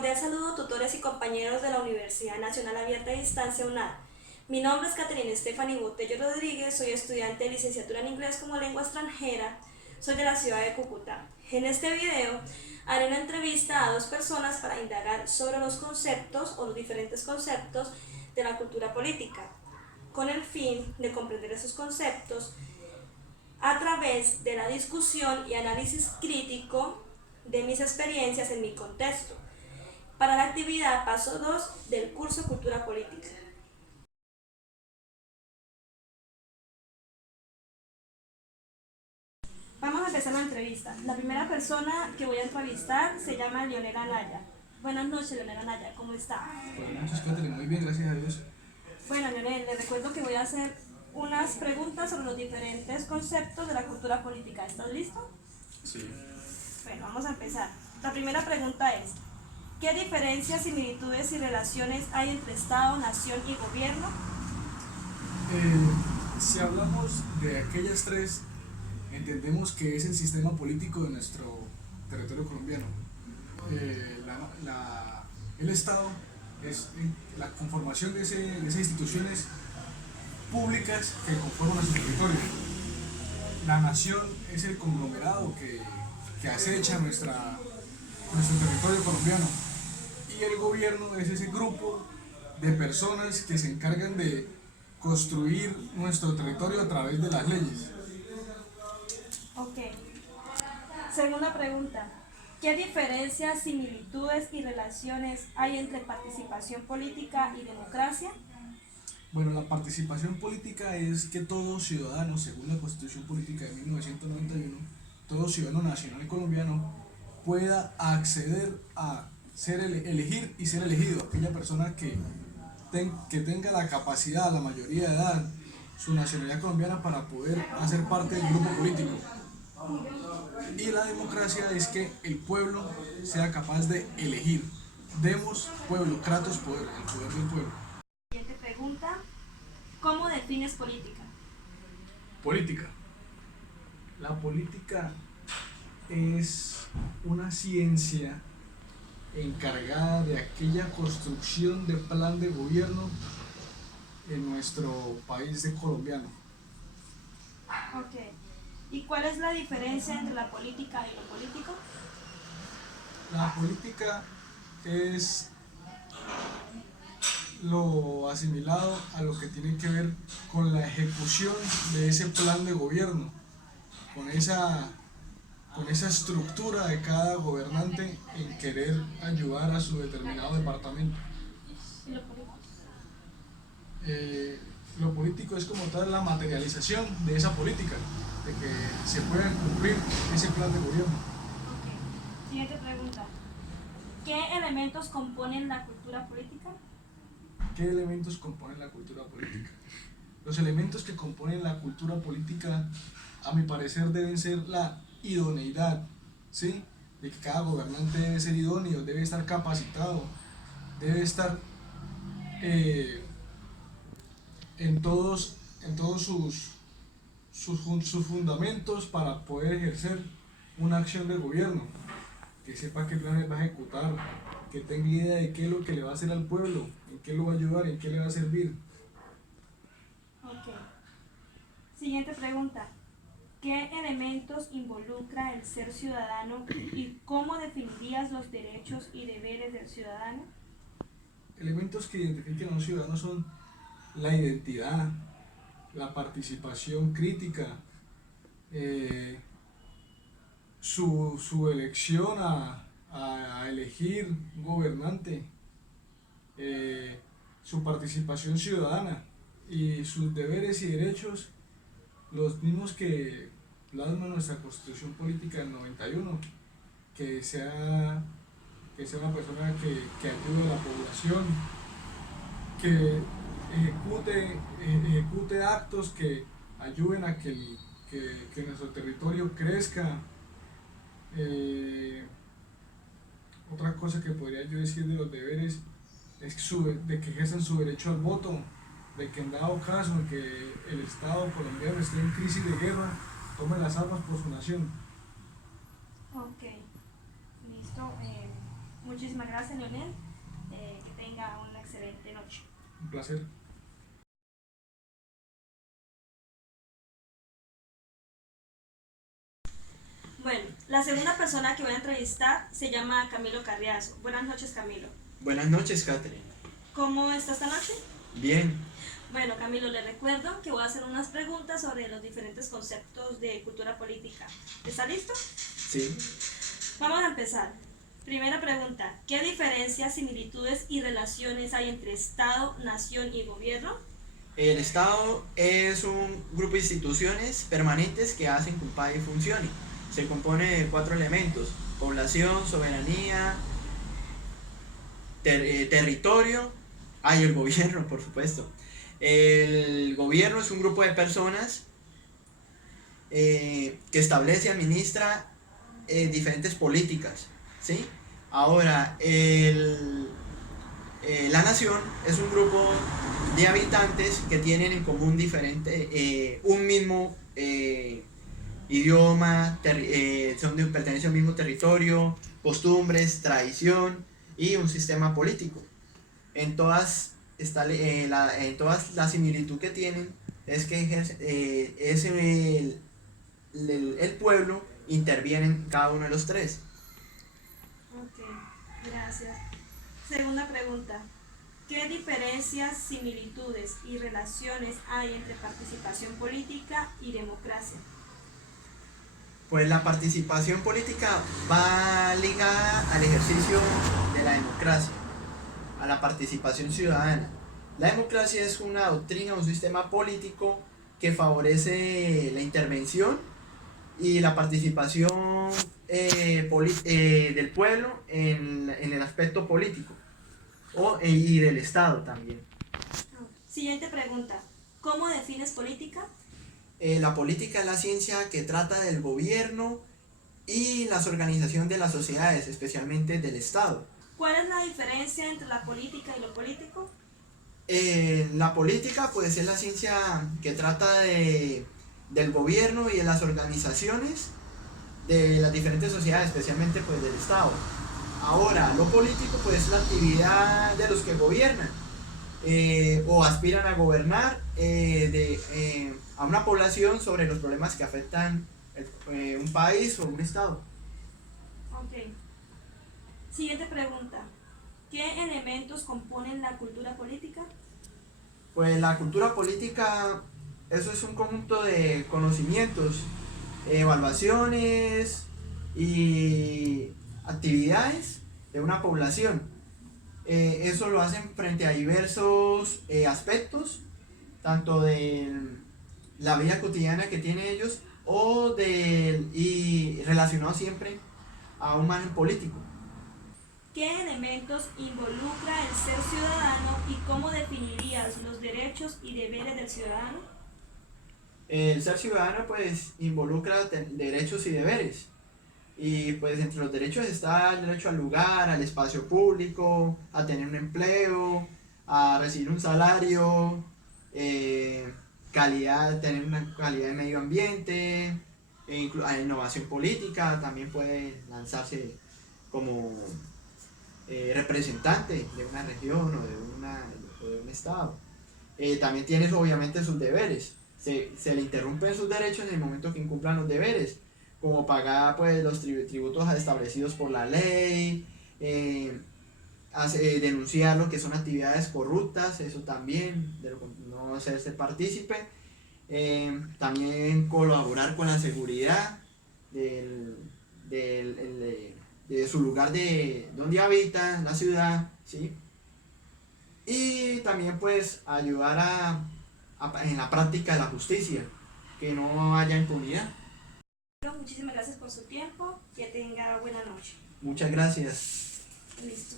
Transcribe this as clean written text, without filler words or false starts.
Cordial saludo, tutores y compañeros de la Universidad Nacional Abierta a Distancia UNAD. Mi nombre es Caterina Stephanie Botello Rodríguez, soy estudiante de licenciatura en inglés como lengua extranjera, soy de la ciudad de Cúcuta. En este video haré una entrevista a dos personas para indagar sobre los conceptos o los diferentes conceptos de la cultura política, con el fin de comprender esos conceptos a través de la discusión y análisis crítico de mis experiencias en mi contexto, para la actividad paso 2 del curso Cultura Política. Vamos a empezar la entrevista. La primera persona que voy a entrevistar se llama Leonel Anaya. Buenas noches, Leonel Anaya, ¿cómo está? Buenas noches, Catherine. Muy bien, gracias a Dios. Bueno, Leonel, le recuerdo que voy a hacer unas preguntas sobre los diferentes conceptos de la cultura política. ¿Estás listo? Sí. Bueno, vamos a empezar. La primera pregunta es: ¿qué diferencias, similitudes y relaciones hay entre Estado, nación y gobierno? Si hablamos de aquellas tres, entendemos que es el sistema político de nuestro territorio colombiano. El Estado es la conformación de esas instituciones públicas que conforman nuestro territorio. La nación es el conglomerado que acecha nuestro territorio colombiano. Y el gobierno es ese grupo de personas que se encargan de construir nuestro territorio a través de las leyes. Ok. Segunda pregunta: ¿qué diferencias, similitudes y relaciones hay entre participación política y democracia? Bueno, la participación política es que todo ciudadano, según la Constitución Política de 1991, todo ciudadano nacional colombiano pueda acceder a elegir y ser elegido, aquella persona que tenga la capacidad, la mayoría de edad, su nacionalidad colombiana para poder hacer parte del grupo político. Y la democracia es que el pueblo sea capaz de elegir. Demos, pueblo, kratos, poder, el poder del pueblo. Siguiente pregunta: ¿cómo defines política? Política. La política es una ciencia encargada de aquella construcción de plan de gobierno en nuestro país de colombiano. Ok. ¿Y cuál es la diferencia entre la política y lo político? La política es lo asimilado a lo que tiene que ver con la ejecución de ese plan de gobierno, con esa estructura de cada gobernante en querer ayudar a su determinado departamento. ¿Y lo político? Lo político es como tal la materialización de esa política, de que se pueda cumplir ese plan de gobierno. Ok. Siguiente pregunta: ¿qué elementos componen la cultura política? ¿Qué elementos componen la cultura política? Los elementos que componen la cultura política, a mi parecer, deben ser la idoneidad, ¿sí? De que cada gobernante debe ser idóneo, debe estar capacitado, debe estar eh, en todos sus fundamentos para poder ejercer una acción de gobierno, que sepa qué planes va a ejecutar, que tenga idea de qué es lo que le va a hacer al pueblo, en qué lo va a ayudar, en qué le va a servir. Ok. Siguiente pregunta: ¿qué elementos involucra el ser ciudadano y cómo definirías los derechos y deberes del ciudadano? Elementos que identifican a un ciudadano son la identidad, la participación crítica, eh, su elección a elegir un gobernante, su participación ciudadana y sus deberes y derechos, los mismos que plasma nuestra Constitución Política del 91, que sea, que sea una persona que ayude a la población, que ejecute actos que ayuden a que nuestro territorio crezca. Eh, Otra cosa que podría yo decir de los deberes es de que ejerzan su derecho al voto, de que en dado caso en que el Estado colombiano esté en crisis de guerra, tome las armas por su nación. Ok, listo. Muchísimas gracias, Leonel. Que tenga una excelente noche. Un placer. Bueno, la segunda persona que voy a entrevistar se llama Camilo Carriazo. Buenas noches, Camilo. Buenas noches, Catherine. ¿Cómo está esta noche? Bien, Bueno, Camilo, le recuerdo que voy a hacer unas preguntas sobre los diferentes conceptos de cultura política. ¿Está listo? sí. Vamos a empezar. Primera pregunta. ¿Qué diferencias, similitudes y relaciones hay entre Estado, nación y gobierno? El Estado es un grupo de instituciones permanentes que hacen que un país funcione. Se compone de 4 elementos: población, soberanía, territorio, y el gobierno, por supuesto. El gobierno es un grupo de personas que establece y administra diferentes políticas, ¿sí? Ahora, la nación es un grupo de habitantes que tienen en común un mismo idioma, pertenecen al mismo territorio, costumbres, tradición y un sistema político. En todas, en todas la similitud que tienen es que el pueblo interviene en cada uno de los tres. Ok, gracias. Segunda pregunta. ¿Qué diferencias, similitudes y relaciones hay entre participación política y democracia? Pues la participación política va ligada al ejercicio de la democracia, a la participación ciudadana. La democracia es una doctrina, un sistema político que favorece la intervención y la participación del pueblo en el aspecto político y del Estado también. Siguiente pregunta. ¿Cómo defines política? La política es la ciencia que trata del gobierno y las organizaciones de las sociedades, especialmente del Estado. ¿Cuál es la diferencia entre la política y lo político? La política pues es la ciencia que trata del gobierno y de las organizaciones de las diferentes sociedades, especialmente pues del Estado. Ahora, lo político pues es la actividad de los que gobiernan o aspiran a gobernar a una población sobre los problemas que afectan un país o un Estado. Ok. Siguiente pregunta. ¿Qué elementos componen la cultura política? Pues la cultura política, eso es un conjunto de conocimientos, evaluaciones y actividades de una población. Eso lo hacen frente a diversos aspectos, tanto de la vida cotidiana que tienen ellos y relacionado siempre a un margen político. ¿Qué elementos involucra el ser ciudadano y cómo definirías los derechos y deberes del ciudadano? El ser ciudadano pues involucra derechos y deberes. Y pues entre los derechos está el derecho al lugar, al espacio público, a tener un empleo, a recibir un salario, tener una calidad de medio ambiente, a innovación política. También puede lanzarse como representante de una región o de un estado. También tiene obviamente sus deberes. Se le interrumpen sus derechos en el momento que incumplan los deberes, como pagar pues los tributos establecidos por la ley, denunciar lo que son actividades corruptas, eso también, no hacerse partícipe, también colaborar con la seguridad de su lugar de donde habita, la ciudad, ¿sí? Y también pues ayudar en la práctica de la justicia, que no haya impunidad. Muchísimas gracias por su tiempo. Que tenga buena noche. Muchas gracias. Listo.